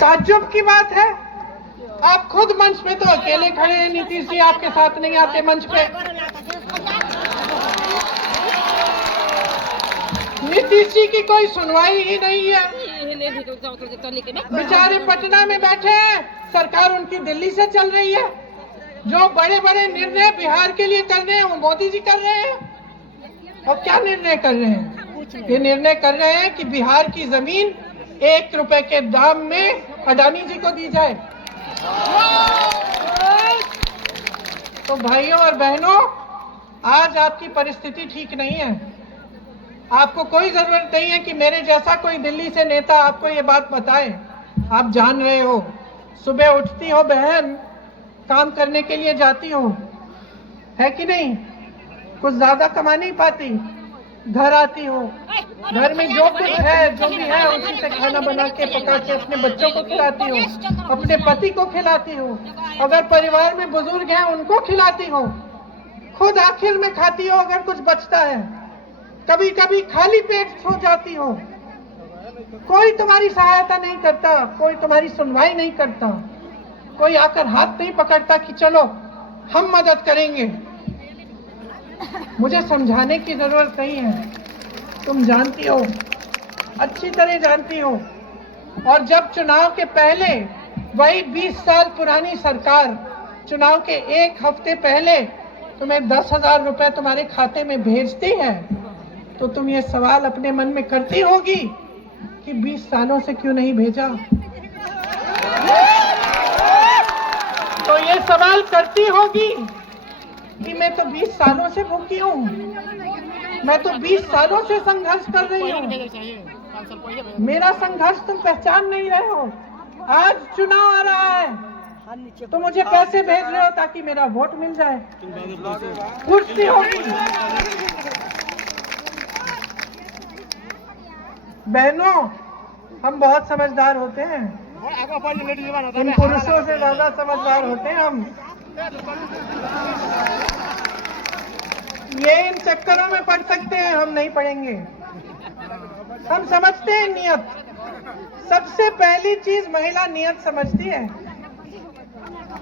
ताज्जुब की बात है, आप खुद मंच पे तो अकेले खड़े हैं, नीतीश जी आपके साथ नहीं आते मंच पे। नीतीश जी की कोई सुनवाई ही नहीं है, बेचारे पटना में बैठे हैं, सरकार उनकी दिल्ली से चल रही है। जो बड़े बड़े निर्णय बिहार के लिए कर रहे हैं वो मोदी जी कर रहे हैं। और क्या निर्णय कर रहे हैं? ये निर्णय कर रहे हैं कि बिहार की जमीन 1 रुपए के दाम में अडानी जी को दी जाए। तो भाइयों और बहनों, आज आपकी परिस्थिति ठीक नहीं है। आपको कोई जरूरत नहीं है कि मेरे जैसा कोई दिल्ली से नेता आपको ये बात बताए। आप जान रहे हो, सुबह उठती हो बहन, काम करने के लिए जाती हो, है कि नहीं? कुछ ज्यादा कमा नहीं पाती, घर आती हो, घर में जो कुछ है, जो भी है, उसी से खाना बना के पका के अपने बच्चों को खिलाती हो, अपने पति को खिलाती हो, अगर परिवार में बुजुर्ग हैं उनको खिलाती हो, खुद आखिर में खाती हो अगर कुछ बचता है, कभी कभी खाली पेट सो जाती हो। कोई तुम्हारी सहायता नहीं करता, कोई तुम्हारी सुनवाई नहीं करता, कोई आकर हाथ नहीं पकड़ता कि चलो हम मदद करेंगे। मुझे समझाने की जरूरत नहीं है, तुम जानती हो, अच्छी तरह जानती हो। और जब चुनाव के पहले वही 20 साल पुरानी सरकार चुनाव के 1 हफ्ते पहले तुम्हें 10,000 रुपए तुम्हारे खाते में भेजती है, तो तुम ये सवाल अपने मन में करती होगी कि 20 सालों से क्यों नहीं भेजा। तो ये सवाल करती होगी कि मैं तो 20 सालों से भूखी हूँ, मैं तो 20 सालों से संघर्ष कर रही हूँ, मेरा संघर्ष तुम पहचान नहीं रहे हो। आज चुनाव आ रहा है तो मुझे पैसे भेज रहे हो ताकि मेरा वोट मिल जाए, कुर्सी होगी। बहनों, हम बहुत समझदार होते हैं, इन पुरुषों से ज्यादा समझदार होते हैं हम। ये इन चक्करों में पड़ सकते हैं, हम नहीं पड़ेंगे। हम समझते हैं नियत। सबसे पहली चीज महिला नियत समझती है।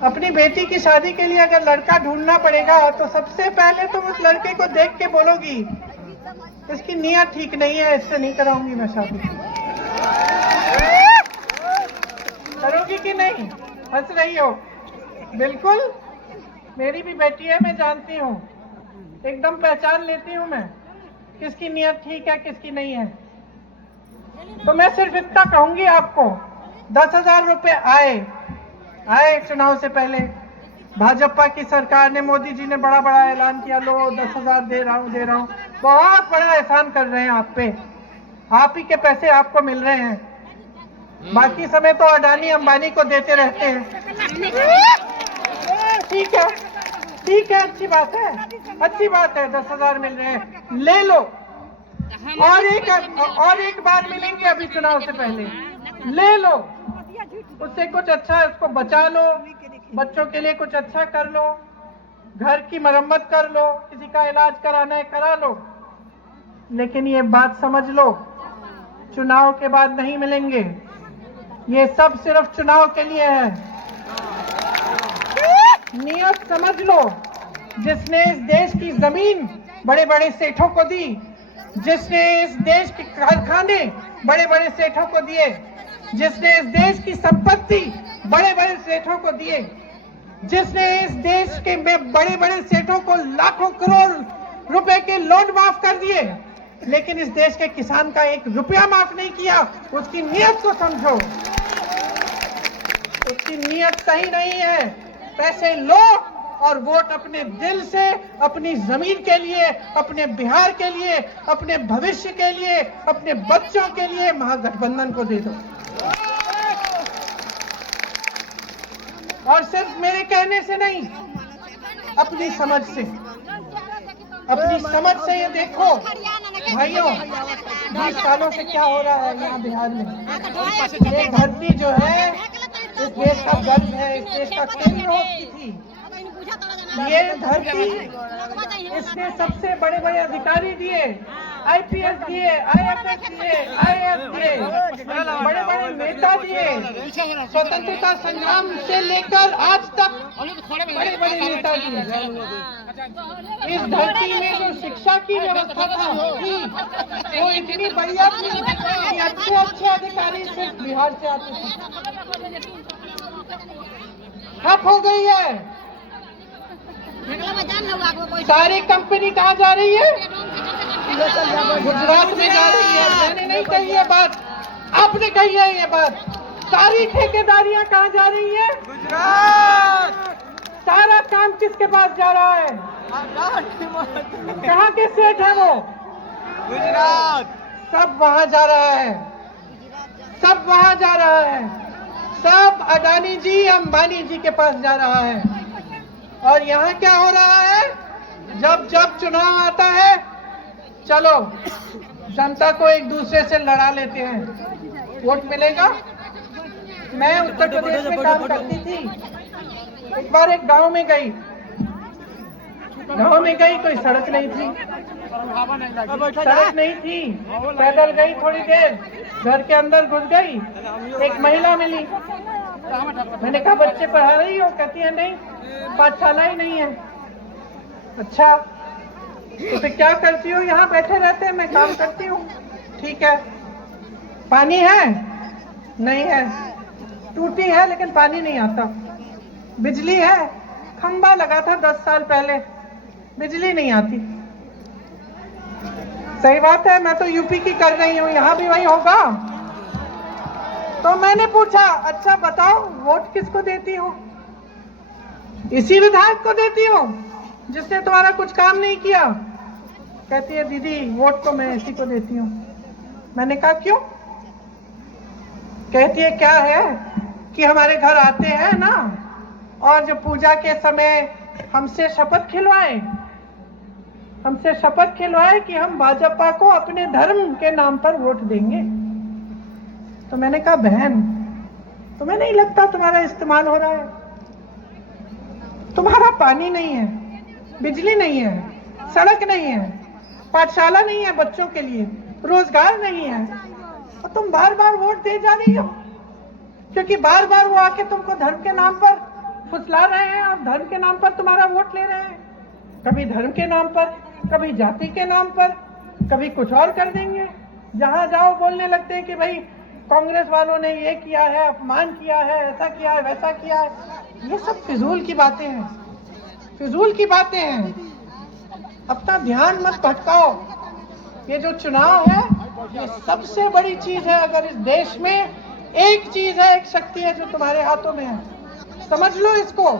अपनी बेटी की शादी के लिए अगर लड़का ढूंढना पड़ेगा तो सबसे पहले तुम उस लड़के को देख के बोलोगी इसकी नियत ठीक नहीं है, इससे नहीं कराऊंगी मैं शादी। करोगी कि नहीं? हंस रही हो। बिल्कुल, मेरी भी बेटी है, मैं जानती हूँ, एकदम पहचान लेती हूँ मैं किसकी नियत ठीक है किसकी नहीं है। तो मैं सिर्फ इतना कहूंगी आपको, 10,000 रुपए आए चुनाव से पहले। भाजपा की सरकार ने, मोदी जी ने बड़ा बड़ा ऐलान किया, लो 10,000 दे रहा हूँ। बहुत बड़ा एहसान कर रहे हैं आप पे, आप ही के पैसे आपको मिल रहे हैं। बाकी समय तो अडानी अंबानी को देते रहते हैं। ठीक है, अच्छी बात है, 10,000 मिल रहे हैं, ले लो। और एक बार मिलेंगे अभी चुनाव से पहले, ले लो, उससे कुछ अच्छा उसको बचा लो, बच्चों के लिए कुछ अच्छा कर लो, घर की मरम्मत कर लो, किसी का इलाज कराना है करा लो। लेकिन ये बात समझ लो, चुनाव के बाद नहीं मिलेंगे, ये सब सिर्फ चुनाव के लिए है। नियत समझ लो। जिसने इस देश की जमीन बड़े बड़े सेठों को दी, जिसने इस देश के कारखाने बड़े बड़े सेठों को दिए, जिसने इस देश की संपत्ति बड़े बड़े सेठों को दिए, जिसने इस देश के बड़े बड़े सेठों को लाखों करोड़ रुपए के लोन माफ कर दिए, लेकिन इस देश के किसान का 1 रुपया माफ नहीं किया, उसकी नियत को समझो। उसकी नियत सही नहीं है। पैसे लो और वोट अपने दिल से, अपनी जमीन के लिए, अपने बिहार के लिए, अपने भविष्य के लिए, अपने बच्चों के लिए महागठबंधन को दे दो। और सिर्फ मेरे कहने से नहीं, अपनी समझ से, ये देखो भाइयों, 20 सालों से क्या हो रहा है यहाँ बिहार में। ये धरती जो है इस देश का गर्व है, इस देश का केंद्र होती थी। ये धरती, इसने सबसे बड़े बड़े अधिकारी दिए, IPS दिए, IFS दिए, IAS दिए, बड़े बड़े नेता दिए, स्वतंत्रता संग्राम से लेकर आज तक बड़े बड़े नेता दिए। इस धरती में जो शिक्षा की व्यवस्था थी वो इतनी बढ़िया थी कि अच्छे अच्छे अधिकारी सिर्फ बिहार से आते थे। ठप हो गई है। सारी कंपनी कहाँ जा रही है? गुजरात में जा रही है। मैंने नहीं कही है बात, आपने कही है ये बात। सारी ठेकेदारियां कहाँ जा रही है? गुजरात। सारा काम किसके पास जा रहा है? कहाँ के सेठ है वो? गुजरात। सब वहां जा रहा है, सब वहां जा रहा है, सब अडानी जी अंबानी जी के पास जा रहा है। और यहाँ क्या हो रहा है? जब जब चुनाव आता है, चलो जनता को एक दूसरे से लड़ा लेते हैं, वोट मिलेगा। मैं उत्तर प्रदेश में काम करती थी। एक बार एक गांव में गई, कोई सड़क नहीं थी, पैदल गई, थोड़ी देर घर के अंदर घुस गई, एक महिला मिली। मैंने कहा बच्चे पढ़ा रही हो? कहती है नहीं, पाठशाला ही नहीं है। अच्छा, तो फिर क्या करती हो? यहाँ बैठे रहते हैं, मैं काम करती हूँ। ठीक है। पानी है? नहीं है। टूटी है लेकिन पानी नहीं आता। बिजली है? खंबा लगा था 10 साल पहले, बिजली नहीं आती। सही बात है, मैं तो यूपी की कर रही हूँ, यहाँ भी वही होगा। तो मैंने पूछा, अच्छा बताओ वोट किसको देती हो? इसी विधायक को देती हो जिसने तुम्हारा कुछ काम नहीं किया? कहती है दीदी वोट तो मैं इसी को देती हूँ। मैंने कहा क्यों? कहती है क्या है कि हमारे घर आते हैं ना, और जो पूजा के समय हमसे शपथ खिलवाए कि हम भाजपा को अपने धर्म के नाम पर वोट देंगे। तो मैंने कहा बहन, तुम्हें नहीं लगता तुम्हारा इस्तेमाल हो रहा है? तुम्हारा पानी नहीं है, बिजली नहीं है, सड़क नहीं है, पाठशाला नहीं है बच्चों के लिए, रोजगार नहीं है, और तुम बार बार वोट दे जा रही हो क्योंकि बार बार वो आके तुमको धर्म के नाम पर फुसला रहे हैं और धर्म के नाम पर तुम्हारा वोट ले रहे हैं। कभी धर्म के नाम पर, कभी जाति के नाम पर, कभी कुछ और कर देंगे। जहां जाओ बोलने लगते हैं कि भाई कांग्रेस वालों ने ये किया है, अपमान किया है, ऐसा किया है, वैसा किया है। ये सब फिजूल की बातें हैं, फिजूल की बातें हैं। अपना ध्यान मत भटकाओ। ये जो चुनाव है ये सबसे बड़ी चीज है। अगर इस देश में एक चीज है, एक शक्ति है जो तुम्हारे हाथों में है, समझ लो इसको।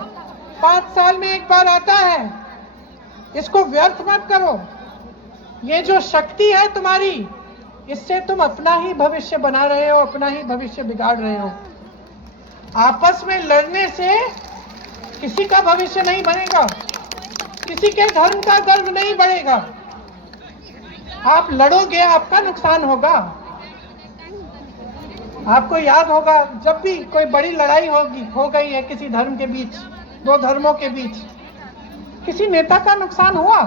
5 साल में एक बार आता है, इसको व्यर्थ मत करो। ये जो शक्ति है तुम्हारी, इससे तुम अपना ही भविष्य बना रहे हो, अपना ही भविष्य बिगाड़ रहे हो। आपस में लड़ने से किसी का भविष्य नहीं बनेगा, किसी के धर्म का गर्व नहीं बढ़ेगा। आप लड़ोगे, आपका नुकसान होगा। आपको याद होगा जब भी कोई बड़ी लड़ाई हो गई है किसी धर्म के बीच, 2 धर्मों के बीच, किसी नेता का नुकसान हुआ?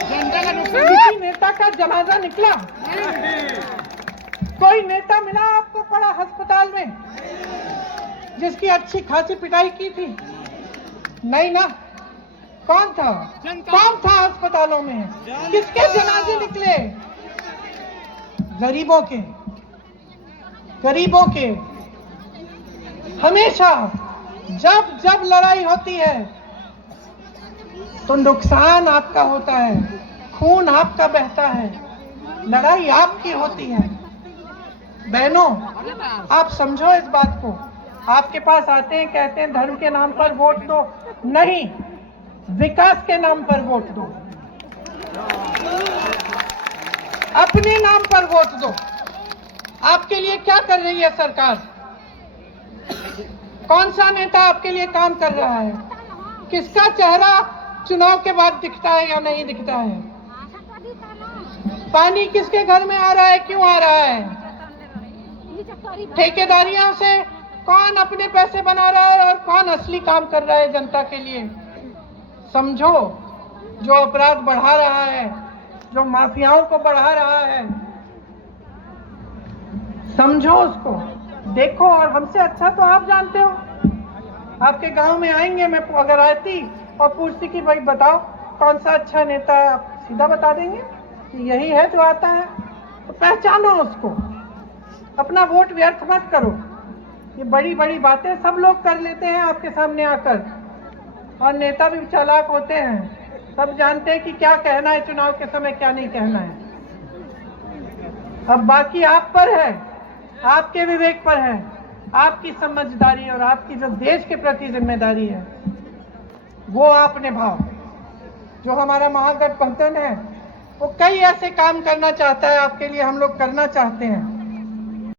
किसी नेता का जनाजा निकला? कोई नेता मिला आपको पड़ा अस्पताल में जिसकी अच्छी खासी पिटाई की थी? नहीं ना। कौन था? कौन था अस्पतालों में? किसके जनाजे निकले? गरीबों के, गरीबों के। हमेशा जब जब लड़ाई होती है तो नुकसान आपका होता है, खून आपका बहता है, लड़ाई आपकी होती है। बहनों, आप समझो इस बात को। आपके पास आते हैं, कहते हैं धर्म के नाम पर वोट दो। नहीं, विकास के नाम पर वोट दो, अपने नाम पर वोट दो। आपके लिए क्या कर रही है सरकार? कौन सा नेता आपके लिए काम कर रहा है? किसका चेहरा चुनाव के बाद दिखता है या नहीं दिखता है? पानी किसके घर में आ रहा है, क्यों आ रहा है? ठेकेदारियों से कौन अपने पैसे बना रहा है और कौन असली काम कर रहा है जनता के लिए? समझो, जो अपराध बढ़ा रहा है, जो माफियाओं को बढ़ा रहा है, समझो उसको, देखो। और हमसे अच्छा तो आप जानते हो। आपके गांव में आएंगे, मैं अगर आती और पूछती कि भाई बताओ कौन सा अच्छा नेता है, आप सीधा बता देंगे कि यही है जो आता है। तो पहचानो उसको, अपना वोट व्यर्थ मत करो। ये बड़ी बड़ी बातें सब लोग कर लेते हैं आपके सामने आकर, और नेता भी चालाक होते हैं, सब जानते हैं कि क्या कहना है चुनाव के समय, क्या नहीं कहना है। अब बाकी आप पर है, आपके विवेक पर है, आपकी समझदारी और आपकी जो देश के प्रति जिम्मेदारी है वो आप निभाओ। जो हमारा महागठबंधन है वो कई ऐसे काम करना चाहता है आपके लिए, हम लोग करना चाहते हैं।